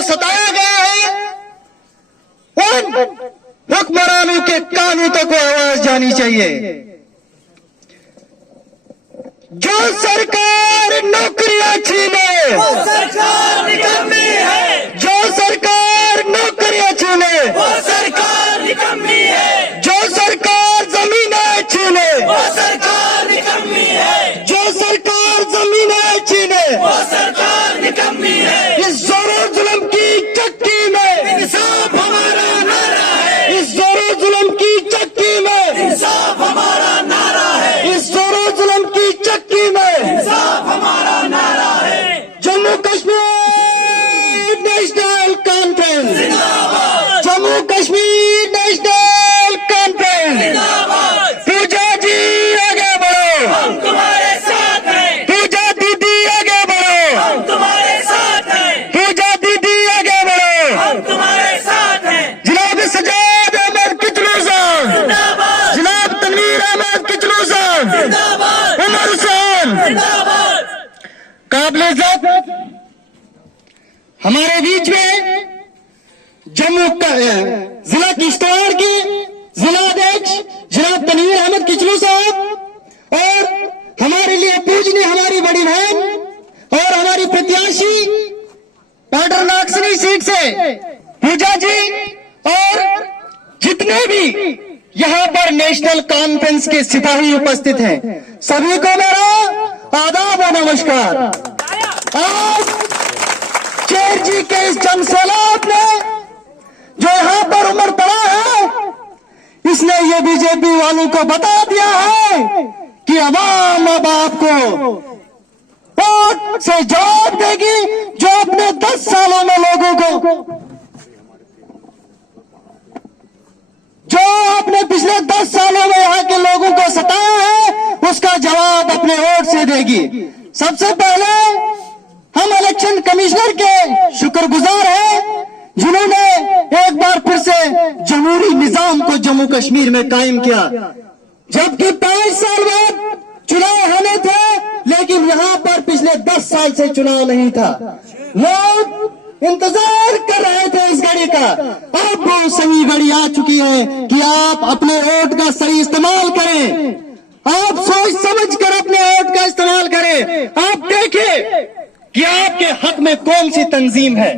को सताया गया है, उन हुक्मरानों के कानों तक आवाज जानी चाहिए। जो सरकार नौकरियां छीने, वो सरकार निकम्मी है। जो सरकार नौकरियां छीने, वो सरकार निकम्मी है। जो सरकार जमीनें छीने, वो सरकार निकम्मी है। जो सरकार जमीनें छीने, वो सरकार निकम्मी है। इस जोरों जुल्म की चक्की में इंसाफ हमारा नारा है। इस जोरों जुल्म की चक्की में इंसाफ हमारा नारा है। इस जोरों जुल्म की चक्की में इंसाफ हमारा नारा है। जम्मू कश्मीर नेशनल कॉन्फ्रेंस, जिंदाबाद, जम्मू कश्मीर नेशनल कॉन्फ्रेंस। जिंदाबाद। पूजा जी आगे बढ़ो, हम तुम्हारे साथ हैं। पूजा दीदी आगे बढ़ो, हम तुम्हारे साथ हैं। पूजा दीदी आगे बढ़ो। हम तुम्हारे साथ हैं। जनाब सजाद अहमद किचलू साहब, जिंदाबाद, जनाब तनवीर अहमद किचलू साहब, जिंदाबाद, उमर हुसैन जिंदाबाद। काबिल-ए-इज्जत हमारे बीच में जम्मू का जिला किश्तवाड़ के जिला अध्यक्ष जनाब तनवीर अहमद किचलू साहब और हमारे लिए पूजनीय हमारी बड़ी बहन और हमारी प्रत्याशी पाउडर नागसनी सीट से पूजा जी और जितने भी यहाँ पर नेशनल कॉन्फ्रेंस के सिपाही उपस्थित हैं, सभी को मेरा आदाब और नमस्कार। आज शेर जी के इस जनसैलाब ने जो यहाँ पर उमड़ पड़ा है, इसने ये बीजेपी वालों को बता दिया है कि अवाम अब आपको वोट से जवाब देगी, जो अपने 10 सालों में लोगों को, जो आपने पिछले 10 सालों में यहाँ के लोगों को सताया है, उसका जवाब अपने वोट से देगी। सबसे पहले हम इलेक्शन कमिश्नर के शुक्रगुजार हैं, जिन्होंने एक बार फिर से जमहूरी निजाम को जम्मू कश्मीर में कायम किया। जबकि 5 साल बाद चुनाव होने थे, लेकिन यहाँ पर पिछले 10 साल से चुनाव नहीं था। लोग इंतजार कर रहे थे इस घड़ी का। अब वो सही घड़ी आ चुकी है कि आप अपने वोट का सही इस्तेमाल करें। आप सोच समझ कर अपने वोट का इस्तेमाल करें। आप देखें कि आपके हक में कौन सी तंजीम है।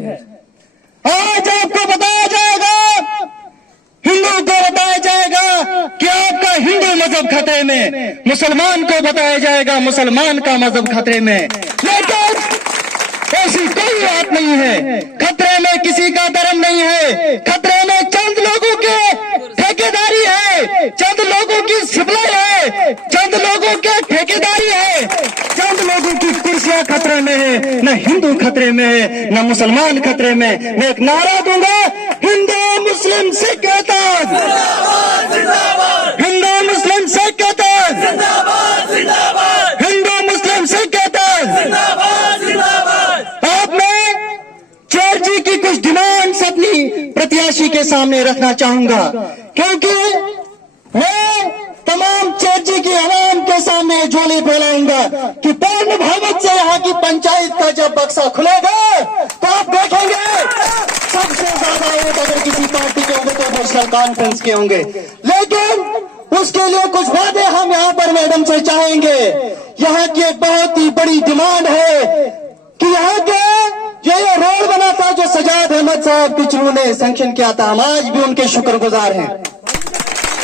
आज आपको बताया जाएगा, हिंदू को बताया जाएगा कि आपका हिंदू मजहब खतरे में, मुसलमान को बताया जाएगा मुसलमान का मजहब खतरे में। लेकिन ऐसी कोई बात नहीं है। खतरे में किसी का धर्म नहीं है, खतरे में चंद लोगों के ठेकेदारी है, चंद लोगों की सप्लाई है, चंद लोगों के ठेकेदारी है, चंद लोगों की कुर्सियां खतरे में है। न हिंदू खतरे में है, न मुसलमान खतरे में। मैं एक नारा दूंगा, हिंदू मुस्लिम सिख एतवार, जिंदाबाद, जिंदाबाद, हिंदू मुस्लिम सिख एतवार, जिंदाबाद, जिंदाबाद, हिंदू मुस्लिम सिख एतवार। जिंदाबाद, जिंदाबाद। अब मैं चेयर जी की कुछ डिमांड्स अपनी प्रत्याशी के सामने रखना चाहूंगा, क्योंकि मैं तमाम चेयर जी की आवाम के सामने झोली फैलाऊंगा कि पूर्ण बहुमत से यहाँ की पंचायत का जब बक्सा खुलेगा तो आप देखेंगे सबसे ज्यादा वोट अगर किसी पार्टी के होंगे तो नेशनल कॉन्फ्रेंस के होंगे। लेकिन उसके लिए कुछ वादे हम यहाँ पर मैडम से चाहेंगे। यहाँ की एक बहुत ही बड़ी डिमांड है कि यहाँ के जो ये रोड बना था, जो सजाद अहमद साहब किचलू ने सैंक्शन किया था, हम आज भी उनके शुक्रगुजार हैं।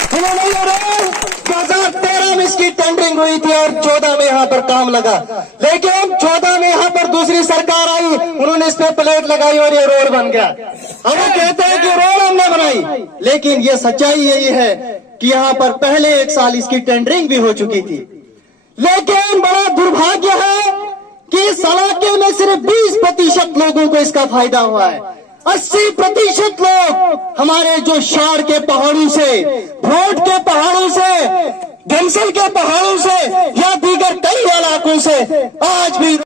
उन्होंने ये रोड 2013 में इसकी टेंडरिंग हुई थी और 14 में यहाँ पर काम लगा, लेकिन 14 में यहाँ पर दूसरी सरकार आई, उन्होंने इस पे प्लेट लगाई और ये रोड बन गया। हम कहते हैं कि रोड हमने बनाई, लेकिन ये सच्चाई यही है कि यहाँ पर पहले 1 साल इसकी टेंडरिंग भी हो चुकी थी। लेकिन बड़ा दुर्भाग्य है कि इस इलाके में सिर्फ 20% लोगों को इसका फायदा हुआ है। 80% लोग हमारे जो शार के पहाड़ों से, भोट के पहाड़ों से, धनसल के पहाड़ों से या दीगर कई इलाकों से आज भी